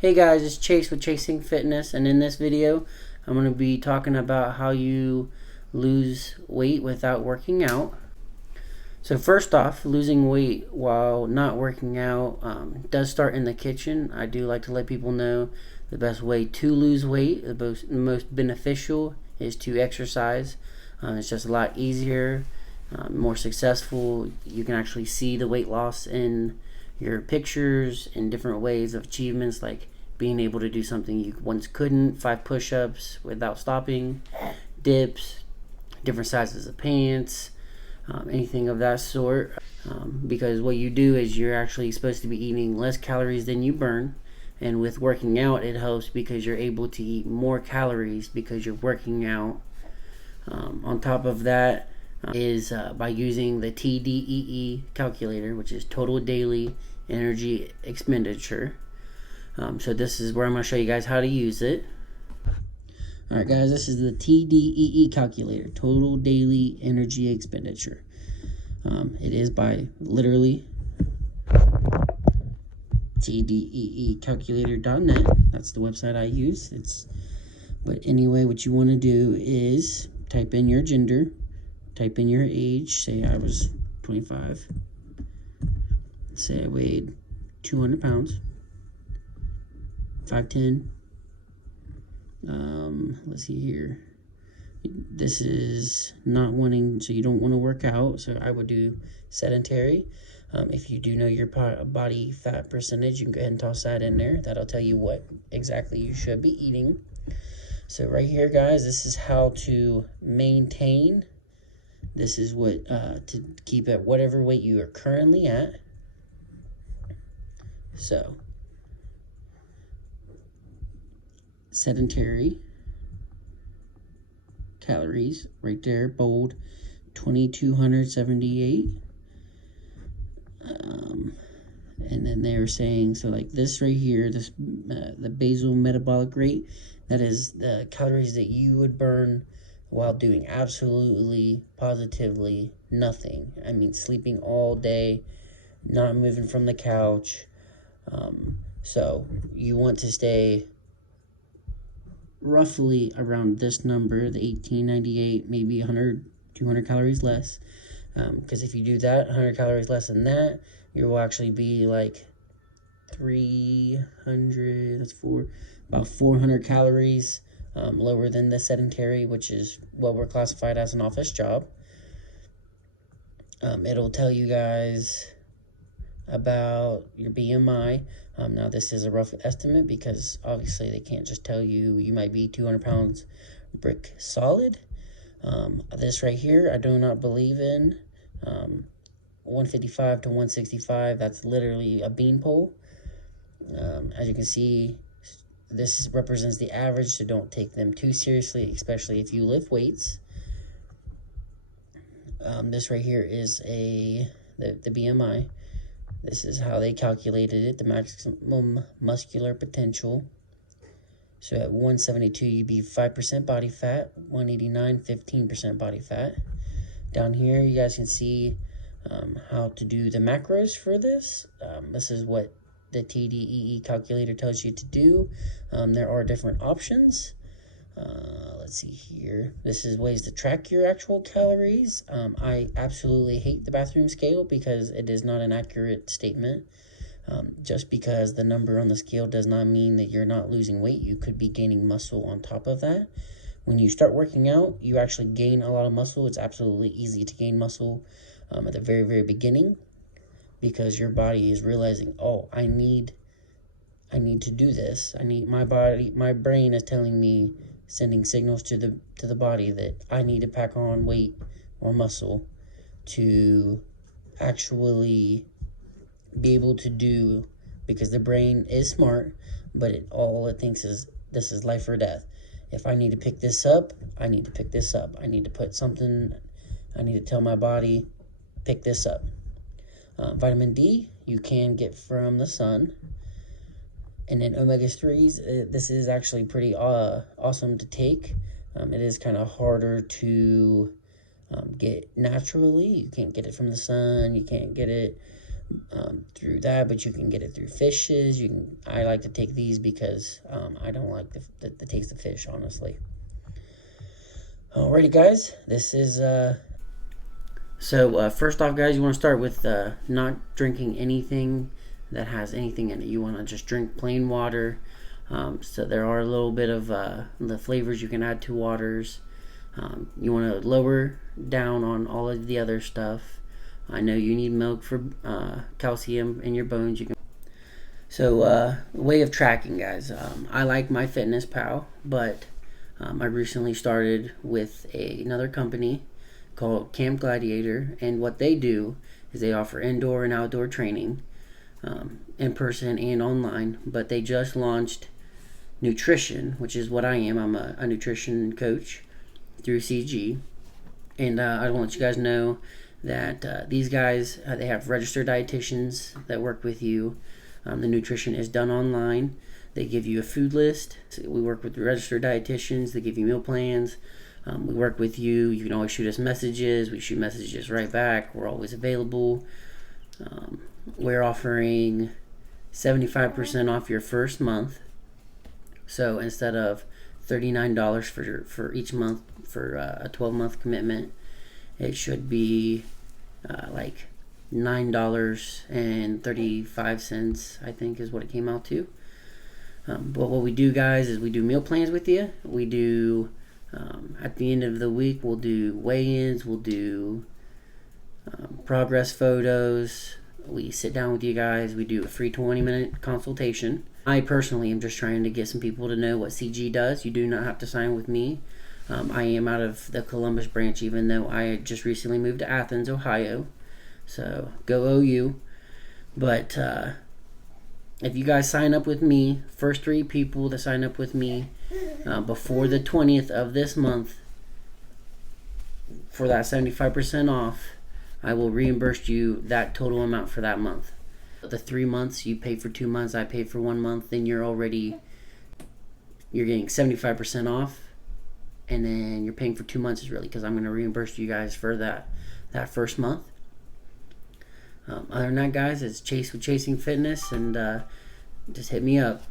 Hey guys, it's Chase with Chasing Fitness, and in this video I'm going to be talking about how you lose weight without working out. So first off, losing weight while not working out does start in the kitchen. I do like to let people know the best way to lose weight, the most beneficial, is to exercise. It's just a lot easier, more successful. You can actually see the weight loss in your pictures in different ways of achievements, like being able to do something you once couldn't, 5 push-ups without stopping, dips, different sizes of pants, anything of that sort. Because what you do is you're actually supposed to be eating less calories than you burn, and with working out it helps because you're able to eat more calories because you're working out. On top of that is by using the TDEE calculator, which is total daily energy expenditure. So this is where I'm going to show you guys how to use it. Alright guys, this is the TDEE calculator, total daily energy expenditure. It is by literally tdeecalculator.net. That's the website I use. But anyway, what you want to do is type in your gender, type in your age. Say I was 25. Say I weighed 200 pounds. 5'10". Let's see here. This is not wanting, so you don't want to work out. So I would do sedentary. If you do know your body fat percentage, you can go ahead and toss that in there. That'll tell you what exactly you should be eating. So right here, guys, this is how to maintain. This is what to keep at whatever weight you are currently at. So sedentary calories right there, bold, 2278. And then they were saying, so like this right here, this the basal metabolic rate, that is the calories that you would burn while doing absolutely positively nothing. I mean, sleeping all day, not moving from the couch. So you want to stay roughly around this number, the 1898, maybe 100, 200 calories less. Because if you do that, 100 calories less than that, you will actually be like 300, that's about 400 calories lower than the sedentary, which is what we're classified as an office job. It'll tell you guys about your BMI. Now this is a rough estimate because obviously they can't just tell you you might be 200 pounds brick solid. This right here, I do not believe in. 155 to 165, that's literally a beanpole. As you can see, this represents the average, so don't take them too seriously, especially if you lift weights. This right here is the BMI. This is how they calculated it, the maximum muscular potential. So at 172, you'd be 5% body fat, 189, 15% body fat. Down here, you guys can see how to do the macros for this. This is what the TDEE calculator tells you to do. There are different options. Let's see here. This is ways to track your actual calories. I absolutely hate the bathroom scale because it is not an accurate statement. Just because the number on the scale does not mean that you're not losing weight. You could be gaining muscle on top of that. When you start working out, you actually gain a lot of muscle. It's absolutely easy to gain muscle at the very, very beginning because your body is realizing, oh, I need to do this. My brain is telling me, sending signals to the body that I need to pack on weight or muscle to actually be able to do, because the brain is smart, but all it thinks is this is life or death. If I need to pick this up, I need to pick this up. I need to put something, I need to tell my body, pick this up. Vitamin D, you can get from the sun. And then omega-3s, this is actually pretty awesome to take. It is kind of harder to get naturally. You can't get it from the sun. You can't get it through that, but you can get it through fishes. I like to take these because I don't like the taste of fish, honestly. Alrighty, guys, this is so first off, guys, you want to start with not drinking anything that has anything in it. You want to just drink plain water. So there are a little bit of the flavors you can add to waters. You want to lower down on all of the other stuff. I know you need milk for calcium in your bones. So way of tracking, guys. I like MyFitnessPal, but I recently started with another company called Gladiator, and what they do is they offer indoor and outdoor training, in person and online. But they just launched nutrition, which is what I am. I'm a nutrition coach through CG, and I want to let you guys know that these guys they have registered dietitians that work with you. The nutrition is done online. They give you a food list. So we work with the registered dietitians. They give you meal plans. We work with you. You can always shoot us messages. We shoot messages right back. We're always available. We're offering 75% off your first month. So instead of $39 for each month for a 12-month commitment, it should be like $9.35, I think, is what it came out to. But what we do, guys, is we do meal plans with you. We do at the end of the week, we'll do weigh-ins, we'll do progress photos. We sit down with you guys. We do a free 20-minute consultation. I personally am just trying to get some people to know what CG does. You do not have to sign with me. I am out of the Columbus branch, even though I just recently moved to Athens, Ohio. So go OU. But if you guys sign up with me, first 3 people to sign up with me before the 20th of this month for that 75% off, I will reimburse you that total amount for that month. The 3 months, you pay for 2 months, I pay for 1 month, then you're getting 75% off, and then you're paying for 2 months is really because I'm going to reimburse you guys for that first month. Other than that, guys, it's Chase with Chasing Fitness, and just hit me up.